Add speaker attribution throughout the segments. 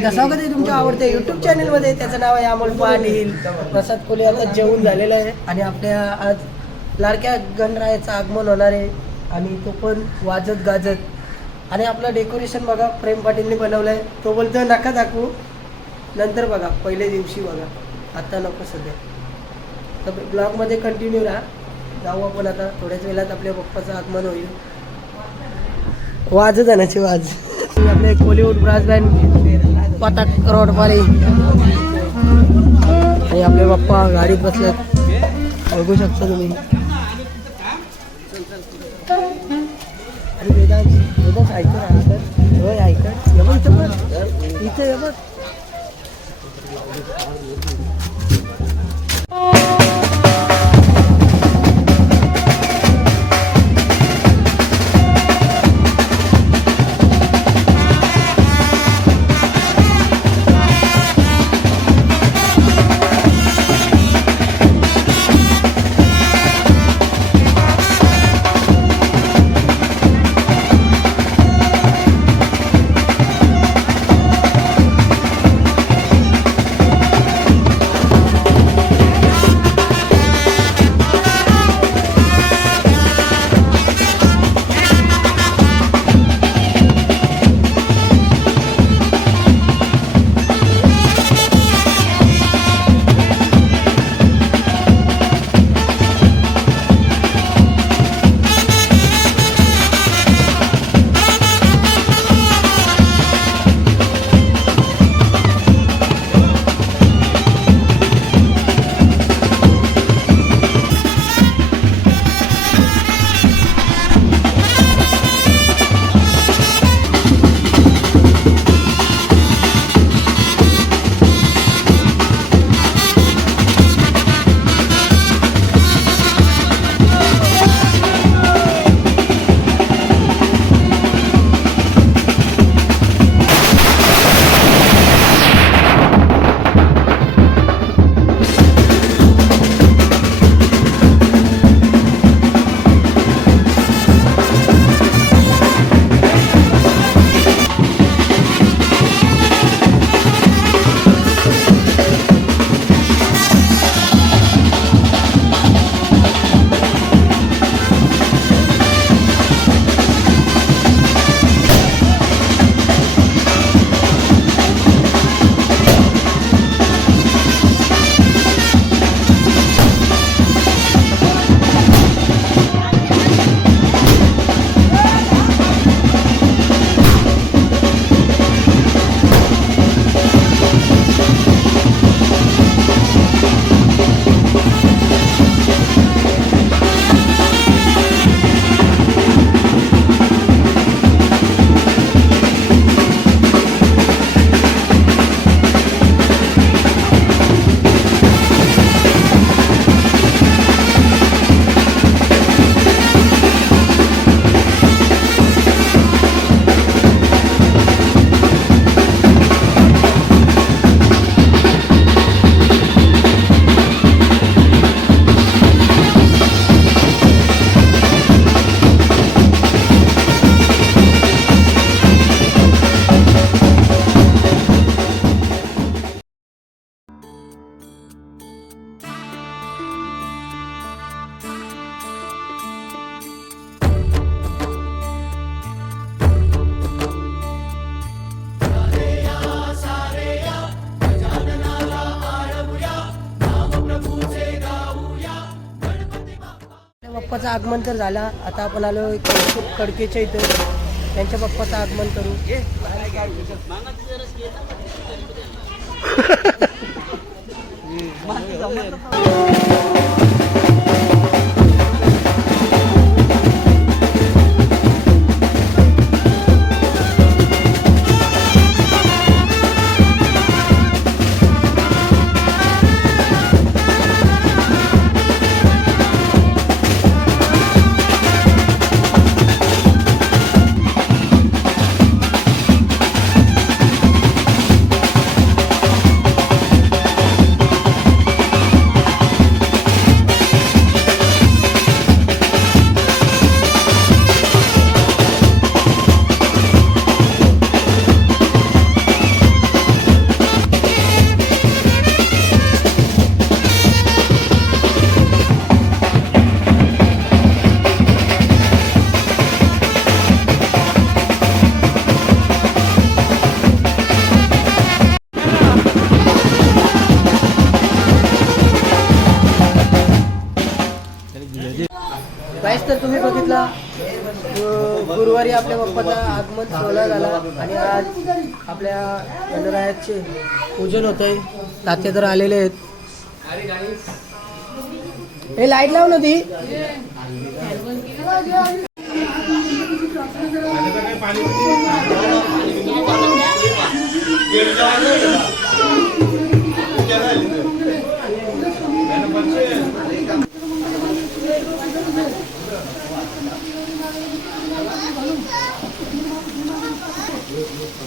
Speaker 1: एकदा स्वागत आहे तुमच्या आवडत्या युट्यूब चॅनलमध्ये त्याचं नाव आहे अमोल पाटील. प्रसाद कोले आता जेवून झालेलं आहे. आणि आपल्या आज लाडक्या गणरायाचं आगमन होणार आहे. आणि तो पण वाजत गाजत. आणि आपलं डेकोरेशन बघा प्रेम पाटीलने बनवलं आहे तो बोलतो नका दाखवू. नंतर बघा पहिल्या दिवशी बघा. आत्ता नको सध्या. तर ब्लॉगमध्ये कंटिन्यू राहा. जाऊ आपण आता. थोड्याच वेळात आपल्या पप्पाचं आगमन होईल. वाज जाण्याची वाज. आपले कोलिवूड ब्रास बँड पताक रोडपारी आणि आपले पप्पा गाडीत बसलेत. बघू शकता तुम्ही. अरे वेदांत वेदांत होय ऐकत इथं बघ. पप्पाचं आगमन तर झाला. आता आपण आलो कडकेच्या इथं. त्यांच्या पप्पाचं आगमन करू. सोहळा झाला आणि आज आपल्या गणरायाचे पूजन होत आहे तात्या तर आलेले आहेत. हे
Speaker 2: लाइट लावून होती पाणी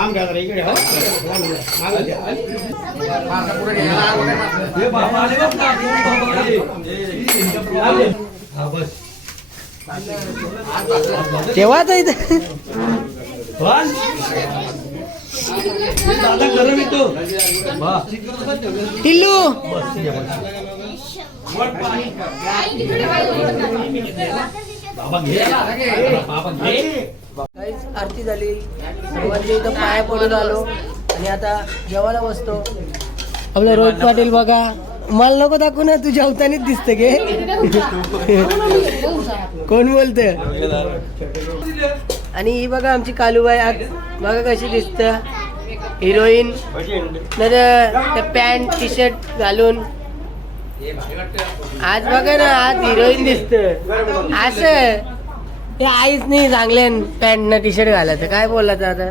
Speaker 2: नाम घ्या जरा इकडे हो मागं.
Speaker 1: तेव्हा तर इथं?
Speaker 2: बस. दादा गरम येतो. वा.
Speaker 1: टिल्लू.
Speaker 2: बाबा घे. बाबा घे.
Speaker 1: काहीच आरती झाली. सर्वांच्या इथं पाया पडून आलो. आणि आता जेवायला बसतो. आपलं रोहित पाटील बघा. मला नको दाखवू ना तू जेवतानीच दिसतं गे. कोण बोलत आणि ही बघा आमची कालूबाई आज. बघा कशी दिसत. हिरोईन. पॅन्ट टी शर्ट घालून. आज बघा ना आज हिरोईन दिसत असं. ते आईच नाही चांगले पॅन्ट ना टी शर्ट घालायचं काय बोलायचं आता?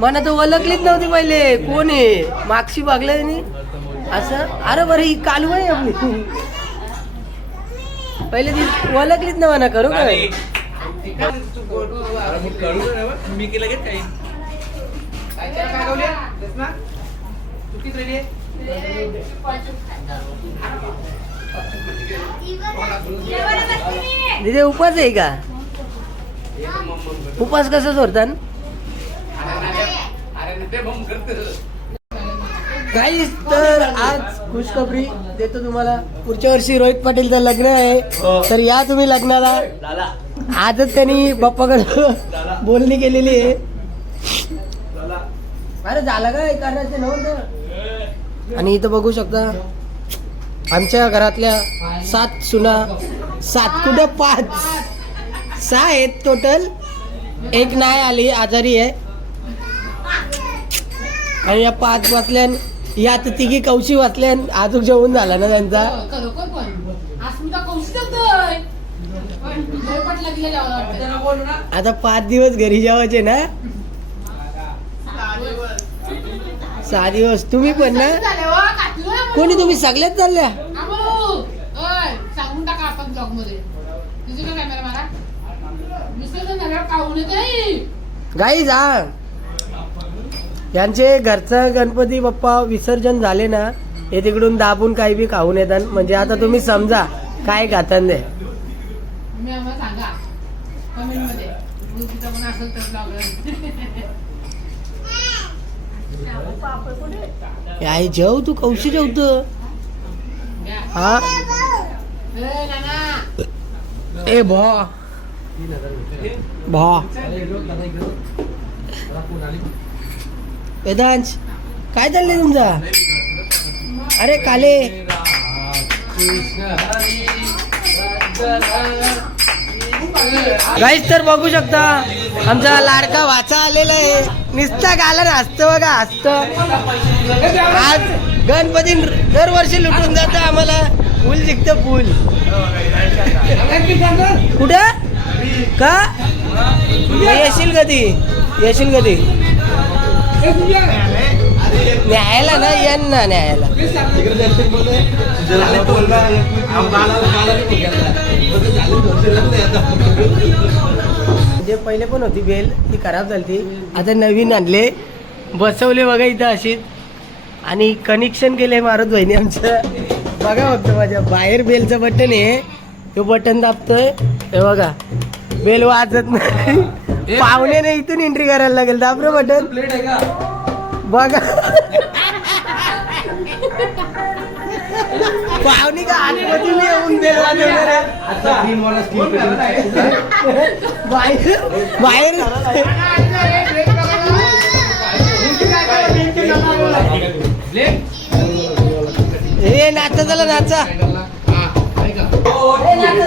Speaker 1: मला तर ओळखलीच नव्हती पहिले. कोण आहे? मागशी बघलं नाही असं? अरे बरं ही कालू आहे आपली. पहिले ती ओळखलीच ना म्हणा करू काय?
Speaker 2: मी केलं घेत काही?
Speaker 1: तिथे उपास आहे का? उपास कसं सोडतात? काहीच तर आज खुशखबरी देतो तुम्हाला. पुढच्या वर्षी रोहित पाटीलचं लग्न आहे. तर या तुम्ही लग्नाला. आजच त्यांनी बाप्पाकडे बोलणी केलेली आहे. अरे झालं काय? करायचं नव्हतं. आणि इथं बघू शकता. आमच्या घरातल्या सात सुना सात कुठं पाच? सहा आहेत टोटल एक नाही आली आजारी आहे. आणि या पाच वाचल्यान या तर तिघी कवशी वाचल्यान आजूक जेवण झाला ना त्यांचा. आता पाच दिवस घरी जेवायचे ना? सहा दिवस. तुम्ही पण ना
Speaker 3: झालं हो, काटलं हो आम्हाला.
Speaker 1: कोणी तुम्ही सगळ्यात चालल्या?
Speaker 3: सांगून टाका आपण ब्लॉगमध्ये
Speaker 1: गाई जा. यांचे घरचं गणपती बाप्पा विसर्जन झाले ना हे तिकडून दाबून काही बी खाऊन येतात. म्हणजे आता तुम्ही समजा काय
Speaker 3: तुम्ही आम्हाला सांगा. कमेंटमध्ये मुलगीचा पण असेल तर ब्लॉग
Speaker 1: आई जेव तू कौशी जेवत? हा? ए भा. भा. वेदांश काय चाललंय तुमचा? अरे काले. गाईच तर बघू शकता आमचा लाडका वाचा आलेला आहे. नुसता गाला असतं बघा असतं. आज गणपती दरवर्षी लुटून जात आम्हाला. फुल जिंकत फुल. कुठं? का? येशील कधी? येशील कधी? न्यायला ना येन ना न्यायला. म्हणजे पहिले पण होती बेल ती खराब झाली आता नवीन आणले. बसवले बघा इथं अशीच आणि कनेक्शन केले मारुत बहिणी आमचं. बघा फक्त माझ्या बाहेर बेलचं बटन आहे. तो बटन दाबतोय. हे बघा. बेल वाजत नाही. पाहुण्याने इथून एंट्री करायला लागेल. दाबरं बटन बघा. पाहुणी का आतमध्ये मी येऊन बेल वाजवणार. बाहेर बाहेर. हे नाचा चला नाचा. ए, नाचा,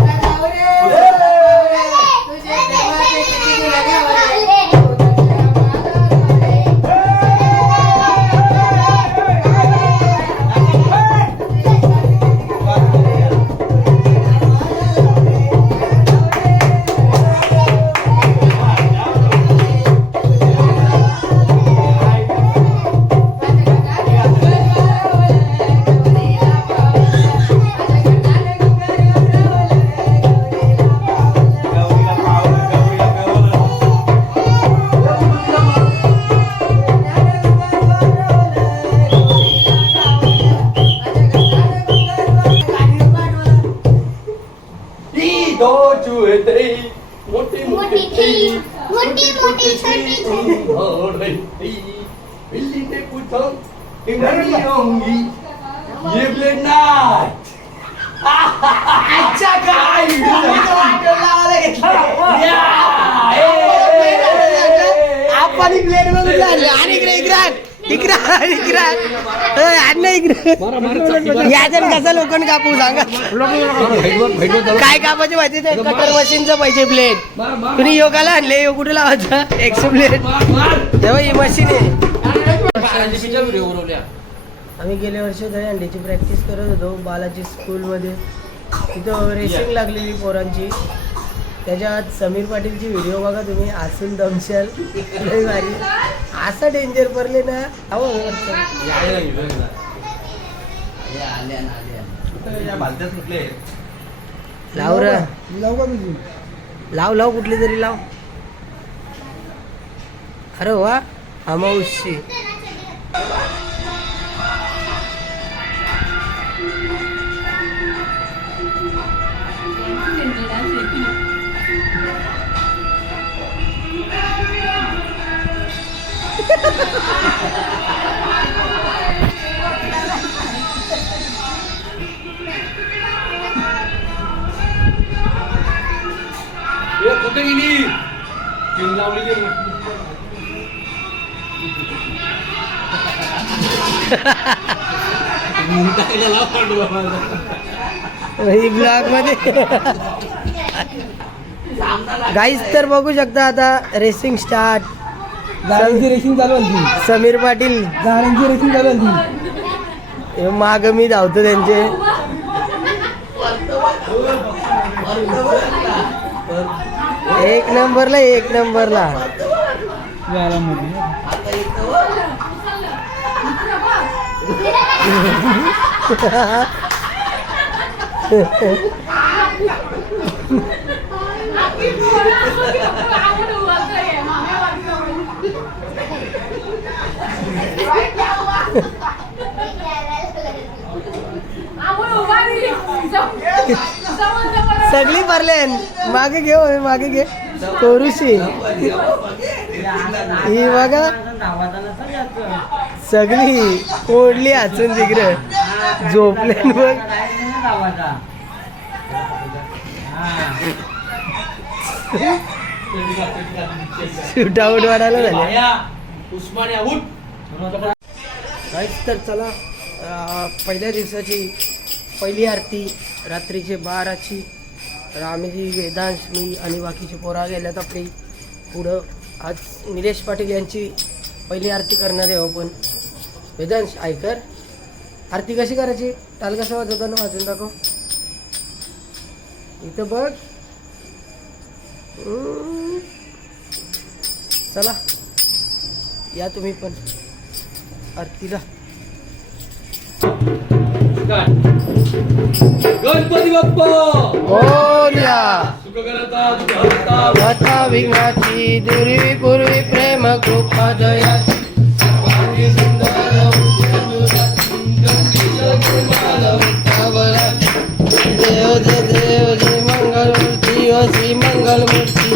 Speaker 1: आपण आणि इकडे इकडे इकडे इकडे आणि इकडे याच्यात कसं लोकन कापू सांगा काय कापायचे माहिती ते कटर मशीनचं पाहिजे प्लेट तुम्ही योगाला आणले योग कुठे लावायचं एक्स प्लेट तेव्हा ही मशीन आहे आम्ही गेल्या वर्षी दहीहंडीची प्रॅक्टिस करत होतो बालाजी स्कूलमध्ये तिथं रेसिंग लागलेली पोरांची. त्याच्यात समीर पाटीलची व्हिडिओ बघा तुम्ही असून दमशाल. भारी. असा डेंजर पडले ना अहो लाव र. लाव लाव कुठली तरी लाव. अरे वा अमावशी
Speaker 2: कुठे गेली? तीन लावली गेली.
Speaker 1: ही ब्लॉगमध्ये. गाईज तर बघू शकता आता रेसिंग स्टार्ट
Speaker 4: गाड्यांची रेसिंग चालू होती.
Speaker 1: समीर पाटील.
Speaker 4: गाड्यांची रेसिंग चालू होती.
Speaker 1: हे माग मी धावतो त्यांचे. एक नंबरला एक नंबरला. सगळी भरलेन. मागे घे मागे घे. कोरुशी. ही बघा. सगळी कोडली असून तिकडे. झोपले बघ. शूट आउट वाढायला झाले. काहीच तर चला पहिल्या दिवसाची पहिली आरती रात्रीचे बाराची. तर आम्ही वेदांश मी आणि बाकीचे पोरा गेल्यात आपली. पुढं आज निलेश पाटील यांची पहिली आरती करणार आहे हो आपण. वेदांश ऐकर आरती कशी करायची? टाल कसा वाजवताना वाजून दाखव. इथं बघ. चला. या तुम्ही पण. आरतीला.
Speaker 2: गणपती बाप्पा!
Speaker 1: हो
Speaker 2: विघ्नाची दुरी पूर्वी प्रेम
Speaker 1: कृपा जयाची. देव देव मंगल मूर्ती मंगल मूर्ती.